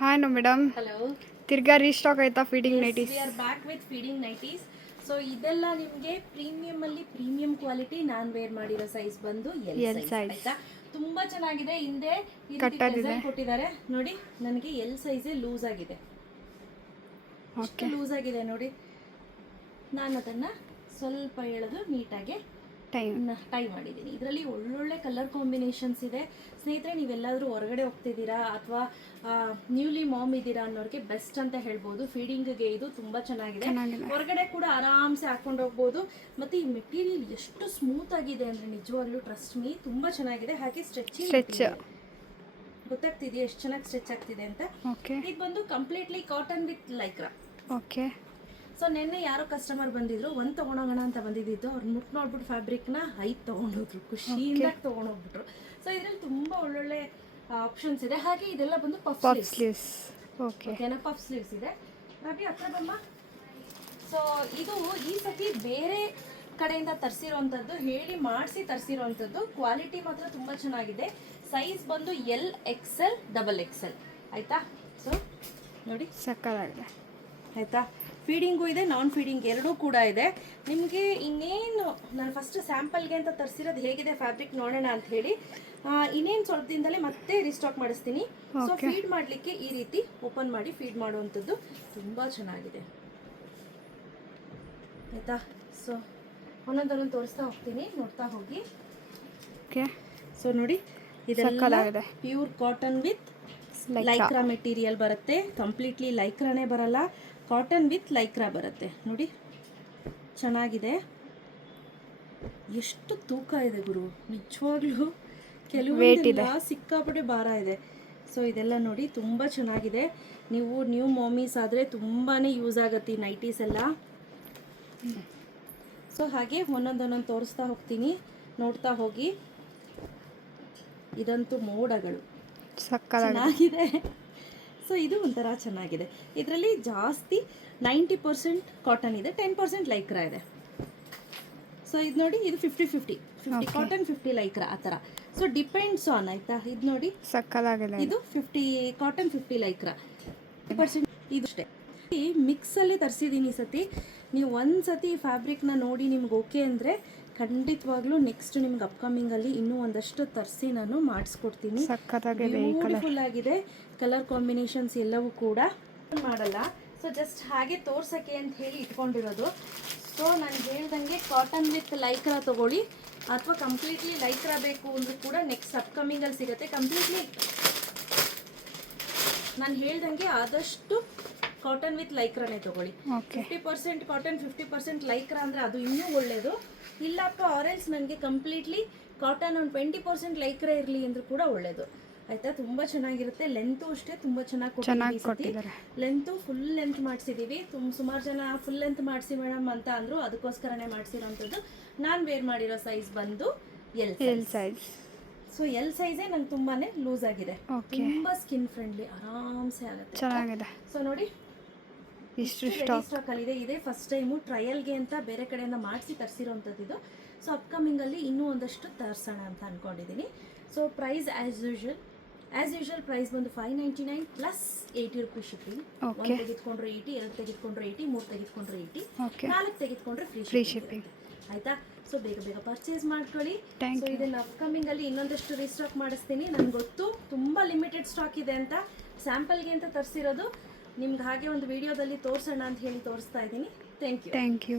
Hi no madam hello ತಿರ್ಗಾ restock ಆಯ್ತಾ feeding nighties we are back with feeding nighties so ಇದೆಲ್ಲ ನಿಮಗೆ premium ಅಲ್ಲಿ ಪ್ರೀಮಿಯಂ ಕ್ವಾಲಿಟಿ ನಾನ್ ವೇರ್ ಮಾಡಿರೋ ಸೈಜ್ ಬಂದು ಎಲ್ ಸೈಜ್. ಆಯ್ತಾ? ತುಂಬಾ ಚೆನ್ನಾಗಿದೆ. ಹಿಂದೆ ಡಿಸೈನ್. ಕೊಟ್ಟಿದ್ದಾರೆ. ನೋಡಿ ನನಗೆ ಎಲ್ ಸೈಜ್ ಲೂಸ್ ಆಗಿದೆ. ಓಕೆ ಲೂಸ್ ಆಗಿದೆ ನೋಡಿ. ನಾನು ಅದನ್ನ ಸ್ವಲ್ಪ ಎಳೆದು ನೀಟಾಗಿ ಟೈ ಮಾಡಿದ್ದೀನಿ. ಇದರಲ್ಲಿ ಒಳ್ಳೊಳ್ಳೆ ಕಲರ್ ಕಾಂಬಿನೇಷನ್ಸ್ ಇದೆ. ಸ್ನೇಹಿತರೆ ನೀವೆಲ್ಲಾದರೂ ಹೊರಗಡೆ ಹೋಗ್ತಿದ್ದೀರಾ ಅಥವಾ ನ್ಯೂಲಿ ಮಾಮ್ ಇದ್ದೀರಾ ಅನ್ನೋರಿಗೆ ಬೆಸ್ಟ್ ಅಂತ ಹೇಳ್ಬೋದು. ಫೀಡಿಂಗ್ಗೆ ಇದು ತುಂಬ ಚೆನ್ನಾಗಿದೆ. ಹೊರಗಡೆ ಕೂಡ ಆರಾಮ್ಸೆ ಹಾಕೊಂಡು ಹೋಗ್ಬೋದು. ಮತ್ತು ಈ ಮೆಟೀರಿಯಲ್ ಎಷ್ಟು ಸ್ಮೂತ್ ಆಗಿದೆ ಅಂದರೆ ನಿಜವಾಗ್ಲೂ ಟ್ರಸ್ಟ್ ಮೀ ತುಂಬ ಚೆನ್ನಾಗಿದೆ. ಹಾಗೆ ಸ್ಟ್ರೆಚಿಂಗ್ ಸ್ಟ್ರೆಚ್ ಗೊತ್ತಾಗ್ತಿದೆಯಾ ಎಷ್ಟು ಚೆನ್ನಾಗಿ ಸ್ಟ್ರೆಚ್ ಆಗ್ತಿದೆ ಅಂತ? ಓಕೆ ಇದು ಬಂದು completely cotton with Lycra okay so ನಿನ್ನೆ ಯಾರೋ ಕಸ್ಟಮರ್ ಬಂದಿದ್ರು ಒಂದು ತೊಗೊಂಡೋಗೋಣ ಅಂತ ಬಂದಿದ್ದು ಅವ್ರು ಮುಟ್ ನೋಡ್ಬಿಟ್ಟು ಫ್ಯಾಬ್ರಿಕ್ನ ಐದು ತೊಗೊಂಡೋದ್ರು ಖುಷಿಯಿಂದ ತೊಗೊಂಡೋಗ್ಬಿಟ್ರು. ಸೊ ಇದರಲ್ಲಿ ತುಂಬ ಒಳ್ಳೊಳ್ಳೆ ಆಪ್ಷನ್ಸ್ ಇದೆ. ಹಾಗೆ ಇದೆಲ್ಲ ಬಂದು ಪಫ್ ಸ್ಲೀವ್ಸ್ ಓಕೆ ಓಕೆನಾ ಪಫ್ ಸ್ಲೀವ್ಸ್ ಇದೆ. ರವಿ ಹತ್ರ ಬಮ್ಮ ಸೊ ಇದು ಈ ಸತಿ ಬೇರೆ ಕಡೆಯಿಂದ ತರಿಸಿರುವಂಥದ್ದು ಹೇಳಿ ಮಾಡಿಸಿ ತರಿಸಿರುವಂಥದ್ದು ಕ್ವಾಲಿಟಿ ಮಾತ್ರ ತುಂಬ ಚೆನ್ನಾಗಿದೆ. ಸೈಜ್ ಬಂದು L X L double X L ಆಯಿತಾ? ಸೊ ನೋಡಿ. ಸಕ್ಕತ್ತಾಗಿದೆ. ಆಯಿತಾ? ಫೀಡಿಂಗು ಇದೆ ನಾನ್ ಫೀಡಿಂಗ್ ಎರಡೂ ಕೂಡ ಇದೆ. ನಿಮಗೆ ಇನ್ನೇನು ನಾನು ಫಸ್ಟ್ ಸ್ಯಾಂಪಲ್ಗೆ ಅಂತ ತರಿಸಿರೋದು ಹೇಗಿದೆ ಫ್ಯಾಬ್ರಿಕ್ ನೋಡೋಣ ಅಂತ ಹೇಳಿ. ಇನ್ನೇನು ಸ್ವಲ್ಪ ದಿನದಲ್ಲೇ ಮತ್ತೆ ರಿಸ್ಟಾಕ್ ಮಾಡಿಸ್ತೀನಿ. ಸೊ ಫೀಡ್ ಮಾಡಲಿಕ್ಕೆ ಈ ರೀತಿ ಓಪನ್ ಮಾಡಿ ಫೀಡ್ ಮಾಡುವಂಥದ್ದು ತುಂಬ ಚೆನ್ನಾಗಿದೆ. ಆಯಿತಾ? ಸೊ ಒಂದೊಂದೊಂದೊಂದು ತೋರಿಸ್ತಾ ಹೋಗ್ತೀನಿ ನೋಡ್ತಾ ಹೋಗಿ. ಓಕೆ ಸೊ ನೋಡಿ ಇದೆಲ್ಲ. Pure cotton with Lycra material ಬರುತ್ತೆ. ಕಂಪ್ಲೀಟ್ಲಿ ಲೈಕ್ರಾನೇ ಬರಲ್ಲ. ಕಾಟನ್ ವಿತ್ ಲೈಕ್ರಾ ಬರುತ್ತೆ. ನೋಡಿ ಚೆನ್ನಾಗಿದೆ. ಎಷ್ಟು ತೂಕ ಇದೆ ಗುರು. ನಿಜವಾಗ್ಲೂ ಕೆಲವು ಸಿಕ್ಕಾಪಟ್ಟೆ ಭಾರ ಇದೆ. ಸೊ ಇದೆಲ್ಲ ನೋಡಿ ತುಂಬ ಚೆನ್ನಾಗಿದೆ. ನೀವು ನ್ಯೂ ಮಾಮೀಸ್ ಆದರೆ ತುಂಬಾ ಯೂಸ್ ಆಗುತ್ತೆ ಈ ನೈಟೀಸ್ ಎಲ್ಲ. ಸೊ ಹಾಗೆ ಒಂದೊಂದೊಂದೊಂದು ತೋರಿಸ್ತಾ ಹೋಗ್ತೀನಿ. ನೋಡ್ತಾ ಹೋಗಿ. ಇದಂತೂ ಮೋಡಗಳು. ಚೆನ್ನಾಗಿದೆ. ಸೊ ಇದು ಒಂಥರ ಚೆನ್ನಾಗಿದೆ. ಇದರಲ್ಲಿ ಜಾಸ್ತಿ ನೈಂಟಿ ಪರ್ಸೆಂಟ್ ಕಾಟನ್ ಇದೆ ಟೆನ್ ಪರ್ಸೆಂಟ್ ಲೈಕ್ರಾ ಇದೆ. ಸೊ ಇದು ನೋಡಿ ಇದು fifty fifty fifty cotton fifty Lycra ಆ ಥರ. ಸೊ ಡಿಪೆಂಡ್ಸ್ ಆನ್ ಆಯ್ತಾ? ಇದು ನೋಡಿ ಸಕ್ಕಲಾಗಿದೆ ಇದು fifty cotton fifty Lycra percent ಇದು ಅಷ್ಟೇ. ಮಿಕ್ಸಲ್ಲಿ ತರಿಸಿದ್ದೀನಿ ಸತಿ. ನೀವು ಒಂದು ಸತಿ ಫ್ಯಾಬ್ರಿಕ್ನ ನೋಡಿ ನಿಮ್ಗೆ ಓಕೆ ಅಂದರೆ ಖಂಡಿತವಾಗ್ಲೂ ನೆಕ್ಸ್ಟ್ ನಿಮ್ಗೆ ಅಪ್ಕಮಿಂಗಲ್ಲಿ ಇನ್ನೂ ಒಂದಷ್ಟು ತರಿಸಿ ನಾನು ಮಾಡಿಸ್ಕೊಡ್ತೀನಿ. ಬ್ಯೂಟಿಫುಲ್ ಆಗಿದೆ. ಕಲರ್ ಕಾಂಬಿನೇಷನ್ಸ್ ಎಲ್ಲವೂ ಕೂಡ ಮಾಡಲ್ಲ. ಸೊ ಜಸ್ಟ್ ಹಾಗೆ ತೋರ್ಸಕ್ಕೆ ಅಂತ ಹೇಳಿ ಇಟ್ಕೊಂಡಿರೋದು. ಸೊ ನಾನು ಹೇಳ್ದಂಗೆ ಕಾಟನ್ ವಿತ್ ಲೈಕ್ರಾ ತಗೊಳ್ಳಿ. ಅಥವಾ ಕಂಪ್ಲೀಟ್ಲಿ ಲೈಕ್ರಾ ಬೇಕು ಅಂದ್ರೂ ಕೂಡ ನೆಕ್ಸ್ಟ್ ಅಪ್ಕಮಿಂಗಲ್ಲಿ ಸಿಗುತ್ತೆ. ಕಂಪ್ಲೀಟ್ಲಿ ನಾನು ಹೇಳ್ದಂಗೆ ಆದಷ್ಟು ಕಾಟನ್ ವಿತ್ ಲೈಕ್ರಾನೇ ತಗೊಳ್ಳಿ. Fifty percent cotton fifty percent Lycra ಅಂದ್ರೆ ಅದು ಇನ್ನೂ ಒಳ್ಳೆಯದು ಇಲ್ಲಪ್ಪ ಆರೆಲ್ಸ್ ನನಗೆ ಕಂಪ್ಲೀಟ್ಲಿ ಕಾಟನ್ ಒಂದು ಟ್ವೆಂಟಿ ಪರ್ಸೆಂಟ್ ಲೈಕ್ರಾ ಇರಲಿ ಅಂದ್ರೂ ಕೂಡ ಒಳ್ಳೇದು. ಆಯ್ತಾ? ತುಂಬಾ ಚೆನ್ನಾಗಿರುತ್ತೆ. ಲೆಂತು ಅಷ್ಟೇ ತುಂಬಾ ಚೆನ್ನಾಗಿ ಚೆನ್ನಾಗಿ ಕೊಟ್ಟಿದ್ದಾರೆ. ಲೆಂತು ಫುಲ್ ಲೆಂತ್ ಮಾಡಿಸಿದ್ದೀವಿ ತುಂಬ ಸುಮಾರು ಜನ ಫುಲ್ ಲೆಂತ್ ಮಾಡಿಸಿ ಮೇಡಮ್ ಅಂತ ಅಂದ್ರು. ಅದಕ್ಕೋಸ್ಕರನೇ ಮಾಡಿಸಿರೋಂಥದ್ದು. ನಾನು ವೇರ್ ಮಾಡಿರೋ ಸೈಜ್ ಬಂದು L L size so L size ನಂಗೆ ತುಂಬಾನೇ ಲೂಸ್ ಆಗಿದೆ. ತುಂಬಾ ಸ್ಕಿನ್ ಫ್ರೆಂಡ್ಲಿ ಆರಾಮ್ಸೆ ಆಗುತ್ತೆ. ಚೆನ್ನಾಗಿದೆ. ಸೊ ನೋಡಿ ಇಷ್ಟು ಸ್ಟಾಕ್ ಇದೆ ಇದೇ ಫಸ್ಟ್ ಟೈಮು ಟ್ರಯಲ್ಗೆ ಅಂತ ಬೇರೆ ಕಡೆಯಿಂದ ಮಾಡಿಸಿ ತರಿಸಿರೋಂಥದ್ದು ಇದು. ಸೊ ಅಪ್ಕಮಿಂಗಲ್ಲಿ ಇನ್ನೂ ಒಂದಷ್ಟು ತರಿಸೋಣ ಅಂತ ಅನ್ಕೊಂಡಿದ್ದೀನಿ so price as usual as usual price ಬಂದು five ninety nine plus eighty rupees shipping ಒಂದು. ತೆಗೆದುಕೊಂಡ್ರೆ ಏಯ್ಟಿ ಎರಡು ತೆಗೆದುಕೊಂಡ್ರೆ ಏಯ್ಟಿ ಮೂರು ತೆಗೆದುಕೊಂಡ್ರೆ ಏಯ್ಟಿ ನಾಲ್ಕು ತೆಗೆದುಕೊಂಡ್ರೆ ಫ್ರೀ ಫ್ರೀ ಶಿಪ್ಪಿಂಗ್ ಆಯ್ತಾ? ಸೊ ಬೇಗ ಬೇಗ ಪರ್ಚೇಸ್ ಮಾಡ್ಕೊಳ್ಳಿ. ಸೊ ಇದನ್ನ ಅಪ್ಕಮಿಂಗ್ ಅಲ್ಲಿ ಇನ್ನೊಂದಷ್ಟು ರೀಸ್ಟಾಕ್ ಮಾಡಿಸ್ತೀನಿ. ನನ್ಗೆ ಗೊತ್ತು ತುಂಬಾ ಲಿಮಿಟೆಡ್ ಸ್ಟಾಕ್ ಇದೆ ಅಂತ. ಸ್ಯಾಂಪಲ್ಗೆ ಅಂತ ತರಿಸಿರೋದು. ನಿಮ್ಗೆ ಹಾಗೆ ಒಂದು ವಿಡಿಯೋದಲ್ಲಿ ತೋರಿಸೋಣ ಅಂತ ಹೇಳಿ ತೋರಿಸ್ತಾ ಇದ್ದೀನಿ. Thank you thank you